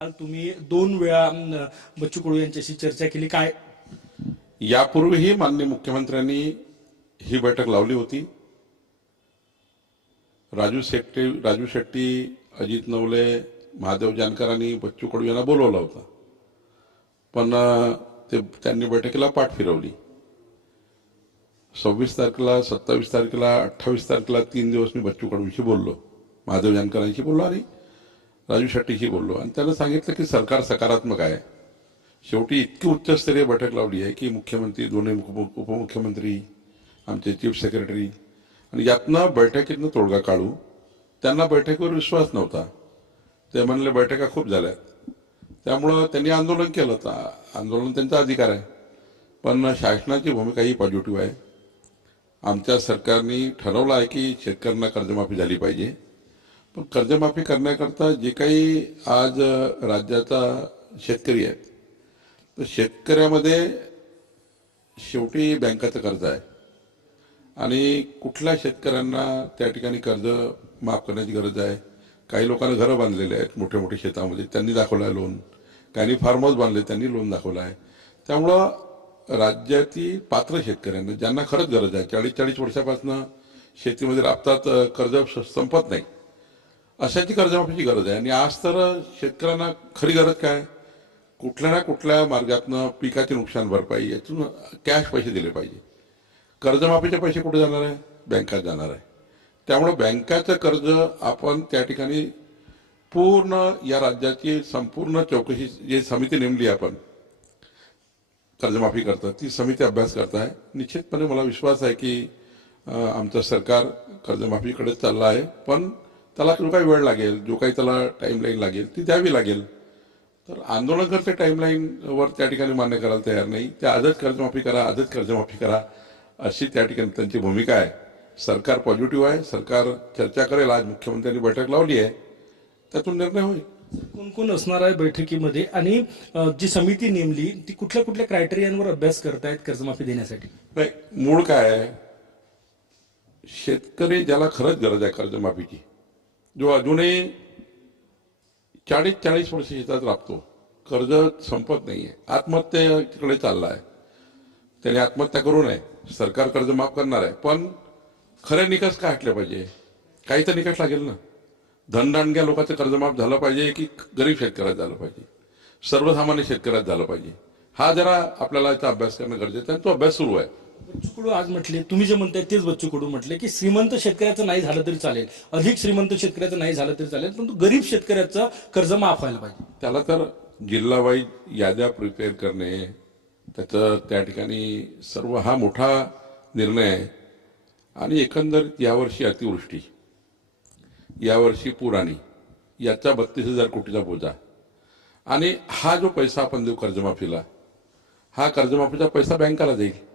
तुम्ही दोन वेळा बच्चू कडू यांच्याशी चर्चा केली. काय? यापूर्वीही माननीय मुख्यमंत्र्यांनी ही बैठक लावली होती. राजू शेट्टी राजू शेट्टी अजित नवले महादेव जानकरांनी बच्चू कडू यांना बोलवला होता. पण ते त्यांनी बैठकीला पाठ फिरवली. सव्वीस तारखेला सत्तावीस तारखेला अठ्ठावीस तारखेला तीन दिवस मी बच्चू कडूंशी बोललो. महादेव जानकरांशी बोललो आणि राजू शेट्टीशी बोललो. आणि त्याला सांगितलं की सरकार सकारात्मक आहे. शेवटी इतकी उच्चस्तरीय बैठक लावली आहे की मुख्यमंत्री दोन्ही उपमुख्यमंत्री आमचे चीफ सेक्रेटरी आणि यातनं बैठकीतनं तोडगा काढू. त्यांना बैठकीवर विश्वास नव्हता. ते म्हणले बैठका खूप झाल्यात त्यामुळं त्यांनी आंदोलन केलं तर आंदोलन त्यांचा अधिकार आहे. पण शासनाची भूमिका ही पॉझिटिव्ह आहे. आमच्या सरकारने ठरवलं आहे की शेतकऱ्यांना कर्जमाफी झाली पाहिजे. पण कर्जमाफी करण्याकरता जे काही आज राज्याचा शेतकरी आहे तर शेतकऱ्यामध्ये शेवटी बँकाचं कर्ज आहे. आणि कुठल्या शेतकऱ्यांना त्या ठिकाणी कर्ज माफ करण्याची गरज आहे? काही लोकांना घरं बांधलेले आहेत मोठे मोठे शेतामध्ये त्यांनी दाखवलं आहे लोन काही फार्म हाऊस बांधले त्यांनी लोन दाखवलं आहे त्यामुळं राज्यातील पात्र शेतकऱ्यांना ज्यांना खरंच गरज आहे चाळीस चाळीस वर्षापासून शेतीमध्ये राबतात कर्ज संपत नाही. अशाची कर्जमाफीची गरज आहे. आणि आज तर शेतकऱ्यांना खरी गरज काय? कुठल्या ना कुठल्या मार्गातनं पिकाचे नुकसान भरपाई यातून कॅश पैसे दिले पाहिजे. कर्जमाफीचे पैसे कुठे जाणार आहे? बँकात जाणार आहे. त्यामुळे बँकाचं कर्ज आपण त्या ठिकाणी पूर्ण या राज्याची संपूर्ण चौकशी जी समिती नेमली आपण कर्जमाफी करतात ती समिती अभ्यास करत आहे निश्चितपणे मला विश्वास आहे की आमचं सरकार कर्जमाफीकडे चाललं आहे. पण त्याला जो काही वेळ लागेल जो काही त्याला टाईमलाईन लागेल ती द्यावी लागेल. तर आंदोलनकर्ते टाईमलाईनवर त्या ठिकाणी मान्य करायला तयार नाही. ते आजच कर्जमाफी करा आजच कर्जमाफी करा अशी त्या ठिकाणी त्यांची भूमिका आहे. सरकार पॉझिटिव्ह आहे सरकार चर्चा करेल. आज मुख्यमंत्र्यांनी बैठक लावली आहे. त्यातून निर्णय होईल. कोण कोण असणार आहे बैठकीमध्ये? आणि जी समिती नेमली ती कुठल्या कुठल्या क्रायटेरियांवर अभ्यास करतायत कर्जमाफी देण्यासाठी? नाही मूळ काय आहे? शेतकरी ज्याला खरंच गरज आहे कर्जमाफीची जो अजूनही चाळीस चाळीस वर्ष शेतात राबतो. कर्ज संपत नाहीये. आत्महत्येकडे चालला आहे त्याने आत्महत्या करू नये. सरकार कर्ज माफ करणार आहे. पण खरे निकष काय हटले पाहिजे? काही तर निकष लागेल ना. धनदांडग्या लोकांचं कर्ज माफ झालं पाहिजे की गरीब शेतकऱ्यात झालं पाहिजे? सर्वसामान्य शेतकऱ्यात झालं पाहिजे? हा जरा आपल्याला याचा अभ्यास करणं गरजेचं आहे तो अभ्यास सुरू आहे. बच्चू कडू आज म्हटले तुम्ही जे म्हणताय तेच बच्चू कडू म्हटले की श्रीमंत शेतकऱ्याचं नाही झालं तरी चालेल. अधिक श्रीमंत शेतकऱ्याचं नाही झालं तरी चालेल परंतु गरीब शेतकऱ्याचं कर्ज माफ व्हायला पाहिजे. त्याला तर जिल्हावाईज याद्या प्रिपेअर करणे त्याचं त्या ठिकाणी सर्व हा मोठा निर्णय आहे. आणि एकंदरीत यावर्षी अतिवृष्टी यावर्षी पुराणी याचा बत्तीस हजार कोटीचा बोजा. आणि हा जो पैसा आपण देऊ कर्जमाफीला हा कर्जमाफीचा पैसा बँकाला जाईल.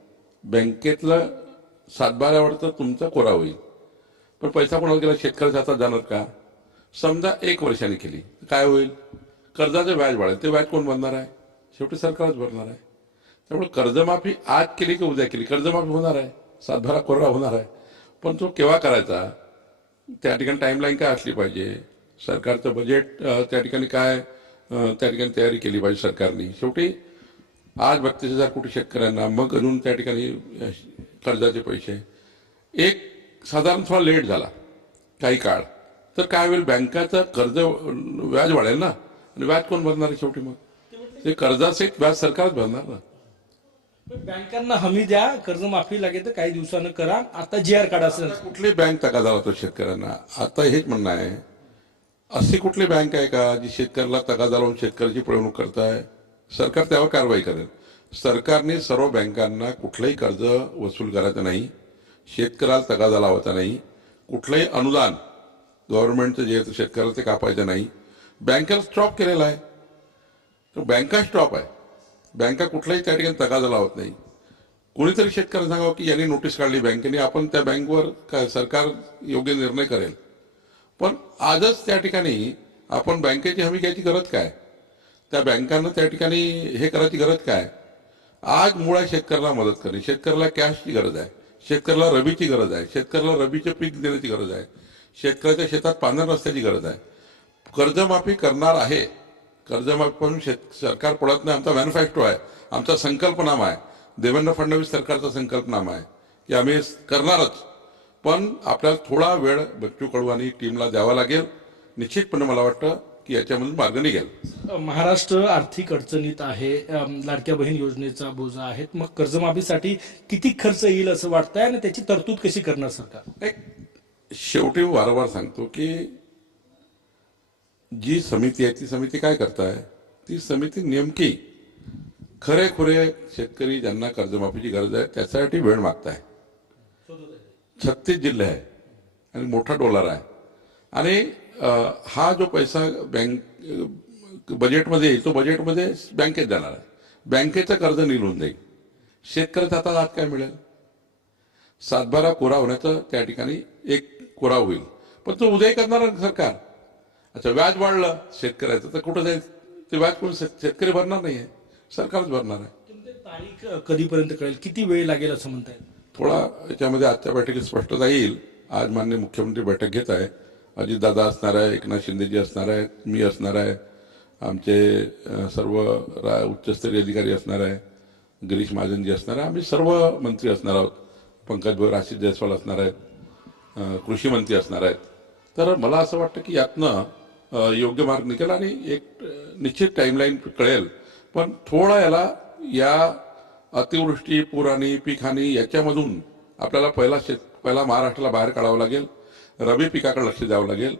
बँकेतलं सातबारा तर तुमचा कोरा होईल. पण पैसा कोणाला गेला? शेतकऱ्याच्या हातात जाणार का? समजा एक वर्षाने केली काय होईल? कर्जाचं व्याज वाढेल. ते व्याज कोण भरणार आहे? शेवटी सरकारच भरणार आहे. त्यामुळे कर्जमाफी आज केली की उद्या केली? कर्जमाफी होणार आहे. सातबारा कोरा होणार आहे. पण तो केव्हा करायचा? त्या ठिकाणी टाईमलाईन काय असली पाहिजे? सरकारचं बजेट त्या ठिकाणी काय त्या ठिकाणी तयारी केली पाहिजे सरकारने? शेवटी आज बत्तीस हजार कोटी शेतकऱ्यांना मग अजून त्या ठिकाणी कर्जाचे पैसे. एक साधारण थोडा लेट झाला काही काळ. तर काय होईल बँकाचं कर्ज व्याज वाढेल ना? आणि व्याज कोण भरणार आहे शेवटी मग? ते कर्जासहित व्याज सरकारच भरणार ना? बँकांना हमी द्या कर्जमाफी लागेल तर काही दिवसानं करा. आता जी आर काढा असेल कुठली बँक तगादा लावतो शेतकऱ्यांना? आता हेच म्हणणं आहे. अशी कुठली बँक आहे का जी शेतकऱ्याला तगादा लावून शेतकऱ्याची पिळवणूक करताय? सरकार त्यावर कारवाई करेल. सरकारने सर्व बँकांना कुठलंही कर्ज वसूल करायचं नाही. शेतकऱ्याला तगादा लावायचा नाही. कुठलंही अनुदान गव्हर्नमेंटचं जे शेतकऱ्याला ते कापायचं नाही. बँकेला स्टॉप केलेला आहे. तर बँका स्टॉप आहे. बँका कुठलाही त्या ठिकाणी तगादा लावत नाही. कोणीतरी शेतकऱ्यांना सांगावं की यांनी नोटीस काढली बँकेने आपण त्या बँकवर काय सरकार योग्य निर्णय करेल. पण आजच त्या ठिकाणी आपण बँकेची हमी घ्यायची गरज काय? त्या बँकांना त्या ठिकाणी हे करायची गरज काय? आज मुळात शेतकऱ्याला मदत करणे शेतकऱ्याला कॅशची गरज आहे शेतकऱ्याला रबीची गरज आहे शेतकऱ्याला रबीचे पीक देण्याची गरज आहे शेतकऱ्याच्या शेतात पाण्याच्या रस्त्याची गरज आहे. कर्जमाफी करणार आहे कर्जमाफीपासून शेत सरकार पडत नाही आमचा मॅनिफेस्टो आहे आमचा संकल्पनामा आहे. देवेंद्र फडणवीस सरकारचा संकल्पनामा आहे की आम्ही करणारच. पण आपल्याला थोडा वेळ बच्चू कडू आणि टीमला द्यावा लागेल. निश्चितपणे मला वाटतं की याच्यामधून मार्ग निघेल. महाराष्ट्र आर्थिक अडचणीत आहे लाडक्या बहीण योजनेचा बोजा आहे मग कर्जमाफीसाठी किती खर्च येईल असं वाटतंय आणि त्याची तरतूद कशी करणार सरकार? एक शेवटी वारंवार सांगतो की जी समिती आहे ती समिती काय करताय? ती समिती नेमकी खरे खुरे शेतकरी ज्यांना कर्जमाफीची गरज आहे त्याच्यासाठी वेळ मागताय. छत्तीस जिल्हे आहे आणि मोठा डॉलर आहे. आणि हा जो पैसा बँक बजेटमध्ये येईल तो बजेटमध्ये बँकेत जाणार आहे. बँकेचं कर्ज निघून जाईल. शेतकऱ्याचा आता आज काय मिळेल? सातबारा कोरा होण्याचं त्या ठिकाणी एक कोरा होईल. पण तो उदय करणार सरकार. अच्छा व्याज वाढलं शेतकऱ्याचं तर कुठं जाईल? ते व्याज कोण शेत- शेतकरी भरणार नाहीये सरकारच भरणार आहे. तारीख कधीपर्यंत कळेल? किती वेळ लागेल असं म्हणताय? थोडा याच्यामध्ये आजच्या बैठकीत स्पष्टता येईल. आज मान्य मुख्यमंत्री बैठक घेत आहे. अजितदादा असणार आहे एकनाथ शिंदेजी असणार आहेत मी असणार आहे. आमचे सर्व रा- उच्चस्तरीय अधिकारी असणार आहे. गिरीश महाजनजी असणार आहे. आम्ही सर्व मंत्री असणार आहोत. पंकज भोयर आशिष जयस्वाल असणार आहेत. कृषी मंत्री असणार आहेत. तर मला असं वाटतं की यातनं योग्य मार्ग निघेल आणि एक निश्चित टाईमलाईन कळेल. पण थोडा याला या अतिवृष्टी पुराणी पीकहानी याच्यामधून आपल्याला पहिला शेत पहिला महाराष्ट्राला बाहेर काढावं लागेल. रबी पिकाकडे लक्ष द्यावं लागेल.